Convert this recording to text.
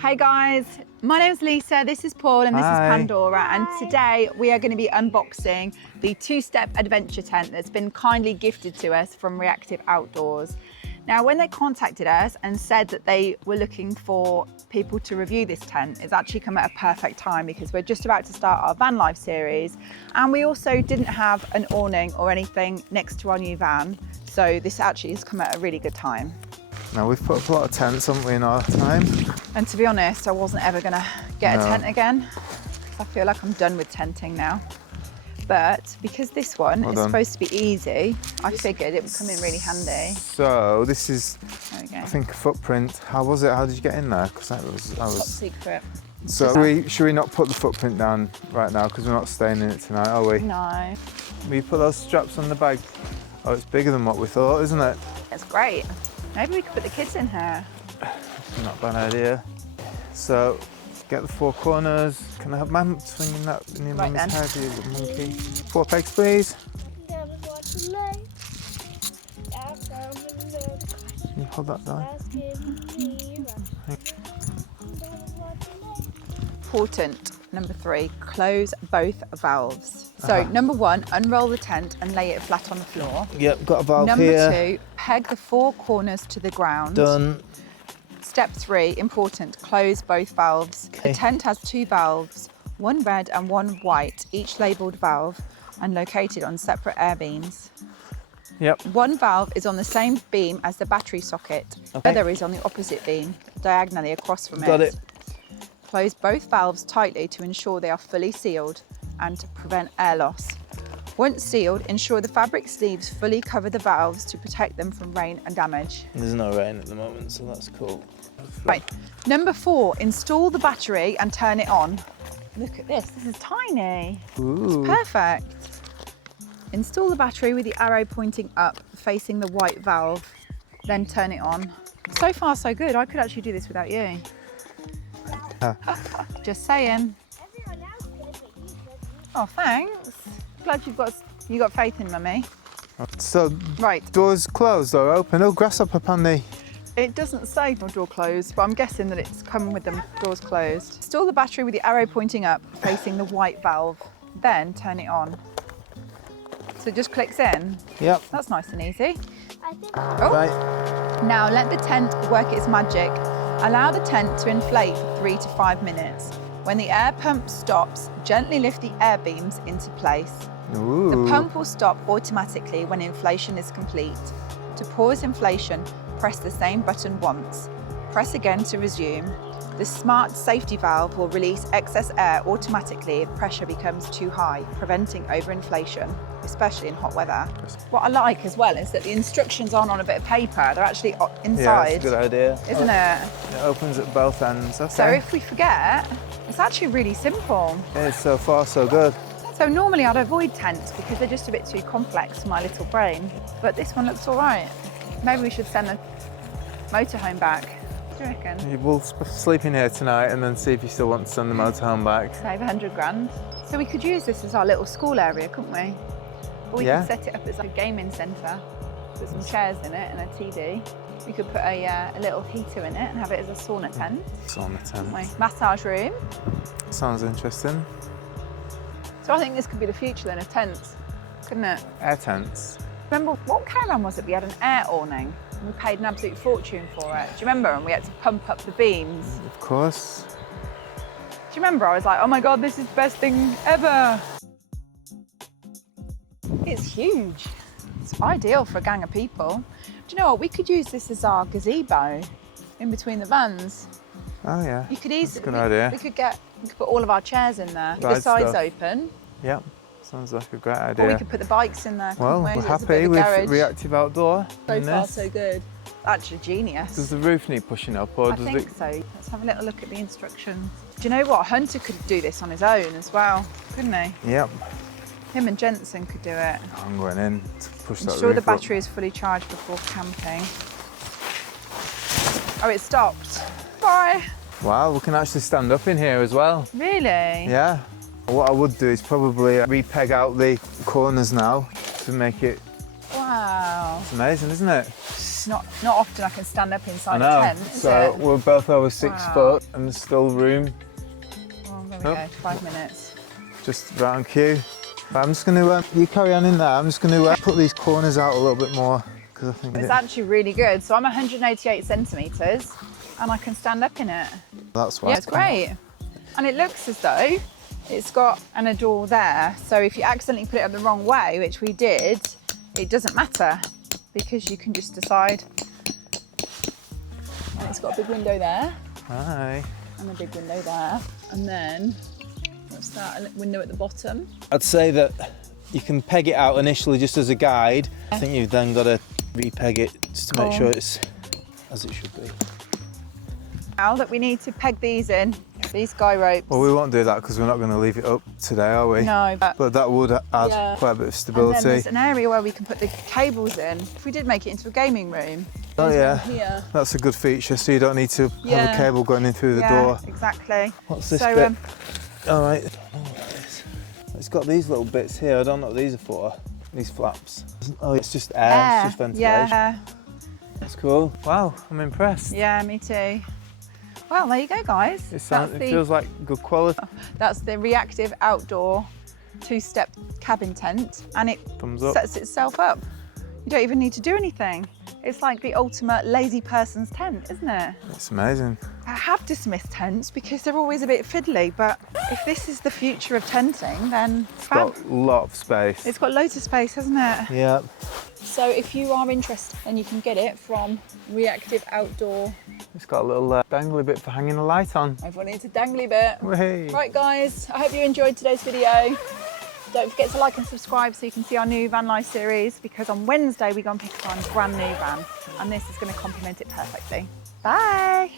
Hey guys, my name's Lisa, this is Paul and this is Pandora. And today we are going to be unboxing the two-step adventure tent that's been kindly gifted to us from Reactive Outdoors. Now when they contacted us and said that they were looking for people to review this tent, it's actually come at a perfect time because we're just about to start our van life series, and we also didn't have an awning or anything next to our new van, so this actually has come at a really good time. Now we've put up a lot of tents, haven't we, in our time? And to be honest, I wasn't ever gonna get a tent again. I feel like I'm done with tenting now. But because this one is supposed to be easy, I figured it would come in really handy. So this is, there we go, I think, a footprint. How was it? How did you get in there? Because that was top secret. So should we not put the footprint down right now because we're not staying in it tonight, are we? No. Will you put those straps on the bag? Oh, it's bigger than what we thought, isn't it? It's great. Maybe we could put the kids in here. Not a bad idea. So, get the four corners. Can I have Mum swinging that in your Right mum's head, you little monkey? 4 pegs, please. Can you hold that down? Important. Number 3, close both valves. So number 1, unroll the tent and lay it flat on the floor. Yep, got a valve here. Number 2, here. peg the 4 corners to the ground. Done. Step 3, important, close both valves. Okay. The tent has 2 valves, one red and one white, each labelled valve and located on separate air beams. Yep. One valve is on the same beam as the battery socket. The other is on the opposite beam, diagonally across from it. Got it. Close both valves tightly to ensure they are fully sealed and to prevent air loss. Once sealed, ensure the fabric sleeves fully cover the valves to protect them from rain and damage. There's no rain at the moment, so that's cool. Right. Number 4, install the battery and turn it on. Look at this is tiny. Ooh. It's perfect. Install the battery with the arrow pointing up, facing the white valve, then turn it on. So far so good, I could actually do this without you. Just saying. Oh, thanks. Glad you got faith in Mummy. So, right. Doors closed or open? Oh, grasshopper pandy. It doesn't say door closed, but I'm guessing that it's come with the doors closed. Install the battery with the arrow pointing up, facing the white valve, then turn it on. So it just clicks in? Yep. That's nice and easy. Right. Now let the tent work its magic. Allow the tent to inflate for 3 to 5 minutes. When the air pump stops, gently lift the air beams into place. Ooh. The pump will stop automatically when inflation is complete. To pause inflation, press the same button once. Press again to resume. The smart safety valve will release excess air automatically if pressure becomes too high, preventing overinflation, especially in hot weather. What I like as well is that the instructions aren't on a bit of paper, they're actually inside. Yeah, that's a good idea. Isn't it? It opens at both ends, okay. So if we forget, it's actually really simple. Yeah, so far so good. So normally I'd avoid tents because they're just a bit too complex for my little brain, but this one looks all right. Maybe we should send the motorhome back. What do you reckon? We'll sleep in here tonight and then see if you still want to send the motorhome back. Save 100 grand. So we could use this as our little school area, couldn't we? Or we could set it up as like a gaming centre, put some chairs in it and a TV. We could put a little heater in it and have it as a sauna tent. Sauna tent. My massage room. Sounds interesting. So I think this could be the future then of tents, couldn't it? Air tents. Remember, what caravan was it? We had an air awning and we paid an absolute fortune for it. Do you remember? And we had to pump up the beams. Of course. Do you remember? I was like, oh my God, this is the best thing ever. It's huge. It's ideal for a gang of people. Do you know what? We could use this as our gazebo in between the vans. Oh yeah. You could easily. That's a good idea. We could put all of our chairs in there. Ride The sides stuff. open. Yep. Sounds like a great idea. Or we could put the bikes in there. Well, couldn't we? we're There's a bit happy of a with garage. Reactive Outdoor. So far, so good. Actually, genius. Does the roof need pushing up, or I does think it? so. Let's have a little look at the instructions. Do you know what? Hunter could do this on his own as well, couldn't he? Yep. Him and Jensen could do it. I'm going in to push that Ensure the roof battery is fully charged before camping. Oh, it stopped. Bye. up. Wow, we can actually stand up in here as well. Really? Yeah. What I would do is probably re-peg out the corners now to make it. Wow. It's amazing, isn't it? Not often I can stand up inside I know. a tent, is So it? we're both over 6 Wow. foot. and there's still room. Oh, there we go, 5 minutes. Just right on cue. I'm just going to, you carry on in there, I'm just going to put these corners out a little bit more. Because I think It's actually really good. So I'm 188 centimetres and I can stand up in it. That's why. Yeah, it's great. And it looks as though it's got an door there. So if you accidentally put it up the wrong way, which we did, it doesn't matter because you can just decide. And it's got a big window there. Hi. And a big window there. And then, what's that, a window at the bottom? I'd say that you can peg it out initially just as a guide. I think you've then got to re-peg it just to make sure it's as it should be. Now that we need to peg these in, these guy ropes. Well, we won't do that because we're not going to leave it up today, are we? No, but that would add quite a bit of stability. And then there's an area where we can put the cables in. If we did make it into a gaming room. Oh yeah, here. That's a good feature, so you don't need to have a cable going in through the door. Exactly. What's this bit? All right. It's got these little bits here. I don't know what these are for. These flaps. Oh, it's just air. It's just ventilation. Yeah. That's cool. Wow, I'm impressed. Yeah, me too. Well, there you go, guys. It feels like good quality. That's the Reactive Outdoor 2-step cabin tent, and it sets itself up. You don't even need to do anything. It's like the ultimate lazy person's tent, isn't it? It's amazing. I have dismissed tents because they're always a bit fiddly, but if this is the future of tenting, then it's got a lot of space. It's got loads of space, hasn't it? Yeah. So if you are interested, then you can get it from Reactive Outdoor. It's got a little dangly bit for hanging a light on. Everyone needs a dangly bit. Hey. Right guys, I hope you enjoyed today's video. Don't forget to like and subscribe so you can see our new van life series, because on Wednesday we go and pick up our brand new van and this is going to complement it perfectly. Bye.